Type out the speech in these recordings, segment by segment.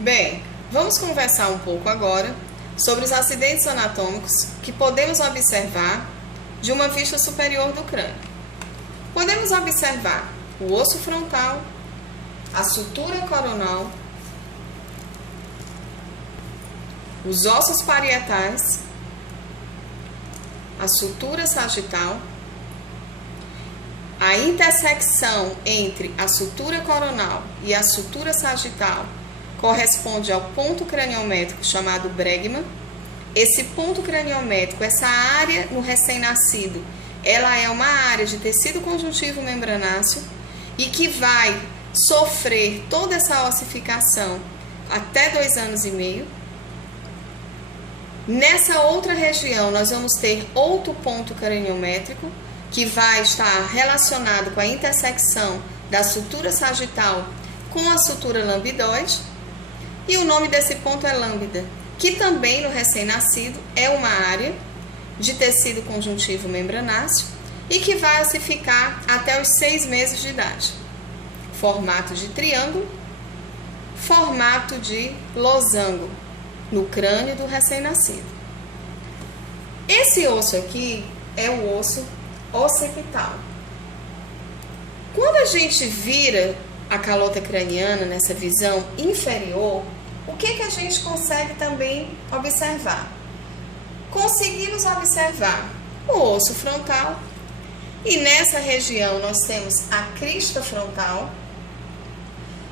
Bem, vamos conversar um pouco agora sobre os acidentes anatômicos que podemos observar de uma vista superior do crânio. Podemos observar o osso frontal, a sutura coronal, os ossos parietais, a sutura sagital, a intersecção entre a sutura coronal e a sutura sagital corresponde ao ponto craniométrico chamado bregma. Esse ponto craniométrico, essa área no recém-nascido, ela é uma área de tecido conjuntivo membranáceo e que vai sofrer toda essa ossificação até 2 anos e meio. Nessa outra região, nós vamos ter outro ponto craniométrico que vai estar relacionado com a intersecção da sutura sagital com a sutura lambidoide. E o nome desse ponto é lambda, que também no recém-nascido é uma área de tecido conjuntivo membranáceo e que vai ossificar até os 6 meses de idade. Formato de triângulo, formato de losango no crânio do recém-nascido. Esse osso aqui é o osso occipital. Quando a gente vira a calota craniana nessa visão inferior, o que a gente consegue também observar? Conseguimos observar o osso frontal e nessa região nós temos a crista frontal.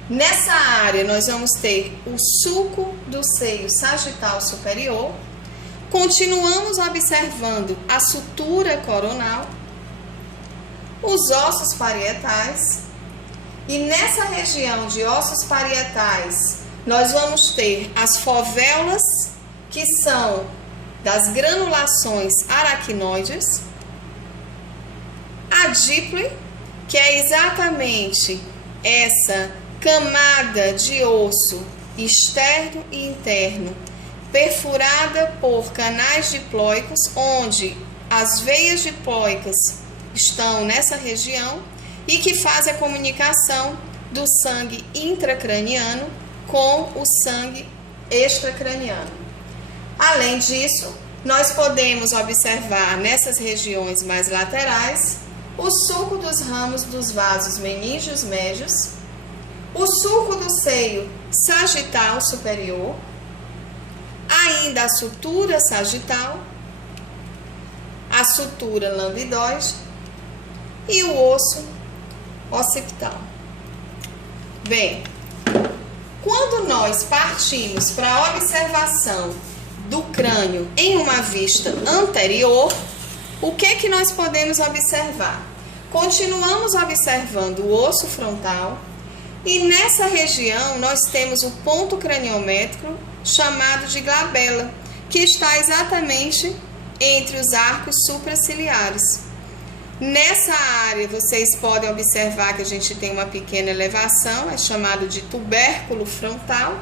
Nessa área nós vamos ter o sulco do seio sagital superior. Continuamos observando a sutura coronal, os ossos parietais, e nessa região de ossos parietais nós vamos ter as fovéolas, que são das granulações aracnoides, a díploe, que é exatamente essa camada de osso externo e interno, perfurada por canais diploicos, onde as veias diploicas estão nessa região e que faz a comunicação do sangue intracraniano com o sangue extracraniano. Além disso, nós podemos observar nessas regiões mais laterais o sulco dos ramos dos vasos meníngeos médios, o sulco do seio sagital superior, ainda a sutura sagital, a sutura lambidoide e o osso occipital. Bem, quando nós partimos para a observação do crânio em uma vista anterior, o que nós podemos observar? Continuamos observando o osso frontal e nessa região nós temos o ponto craniométrico chamado de glabela, que está exatamente entre os arcos supraciliares. Nessa área vocês podem observar que a gente tem uma pequena elevação, é chamado de tubérculo frontal.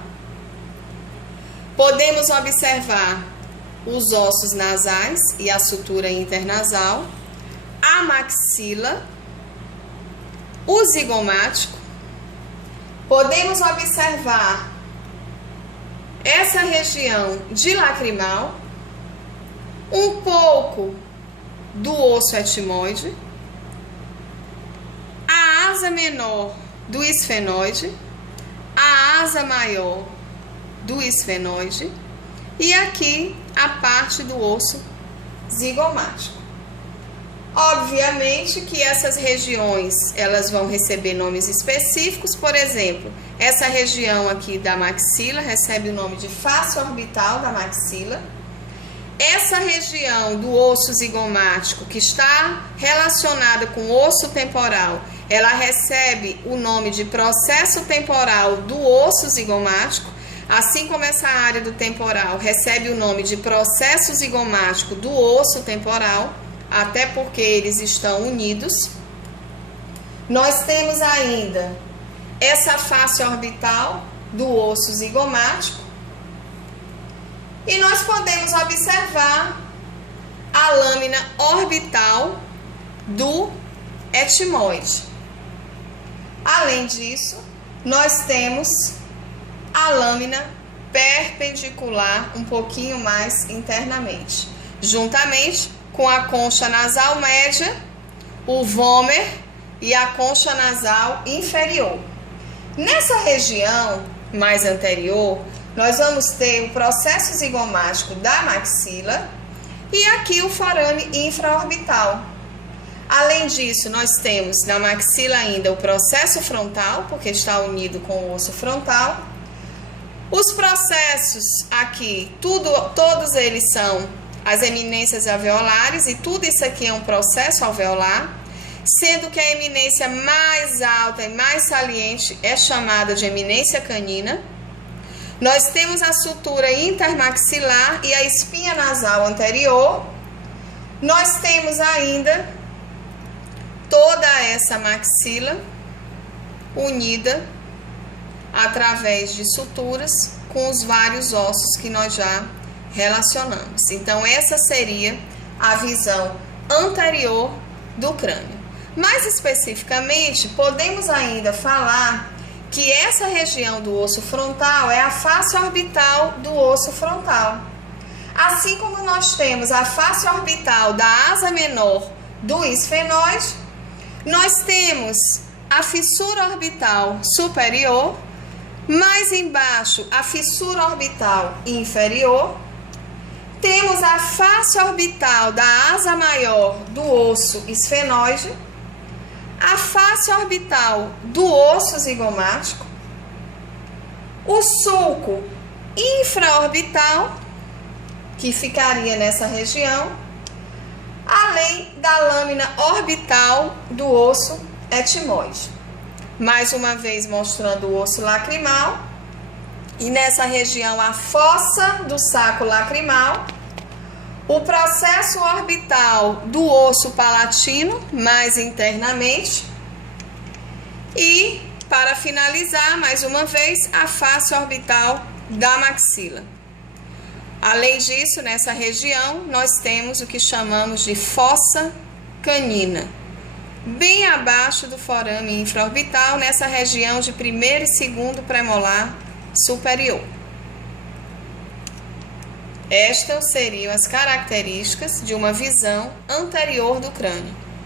Podemos observar os ossos nasais e a sutura internasal, a maxila, o zigomático. Podemos observar essa região de lacrimal, um pouco do osso etimoide, a asa menor do esfenoide, a asa maior do esfenoide e aqui a parte do osso zigomático. Obviamente que essas regiões elas vão receber nomes específicos, por exemplo, essa região aqui da maxila recebe o nome de face orbital da maxila. Essa região do osso zigomático, que está relacionada com o osso temporal, ela recebe o nome de processo temporal do osso zigomático, assim como essa área do temporal recebe o nome de processo zigomático do osso temporal, até porque eles estão unidos. Nós temos ainda essa face orbital do osso zigomático, e nós podemos observar a lâmina orbital do etimoide. Além disso, nós temos a lâmina perpendicular um pouquinho mais internamente, juntamente com a concha nasal média, o vômer e a concha nasal inferior. Nessa região mais anterior, nós vamos ter o processo zigomático da maxila e aqui o forame infraorbital. Além disso, nós temos na maxila ainda o processo frontal, porque está unido com o osso frontal. Os processos aqui, todos eles são as eminências alveolares, e tudo isso aqui é um processo alveolar, sendo que a eminência mais alta e mais saliente é chamada de eminência canina. Nós temos a sutura intermaxilar e a espinha nasal anterior. Nós temos ainda toda essa maxila unida através de suturas com os vários ossos que nós já relacionamos. Então, essa seria a visão anterior do crânio. Mais especificamente, podemos ainda falar que essa região do osso frontal é a face orbital do osso frontal. Assim como nós temos a face orbital da asa menor do esfenoide, nós temos a fissura orbital superior, mais embaixo a fissura orbital inferior, temos a face orbital da asa maior do osso esfenoide, a face orbital do osso zigomático, o sulco infraorbital, que ficaria nessa região, além da lâmina orbital do osso etimoide. Mais uma vez mostrando o osso lacrimal, e nessa região a fossa do saco lacrimal, o processo orbital do osso palatino, mais internamente, e, para finalizar, mais uma vez, a face orbital da maxila. Além disso, nessa região, nós temos o que chamamos de fossa canina, bem abaixo do forame infraorbital, nessa região de primeiro e segundo premolar superior. Estas seriam as características de uma visão anterior do crânio.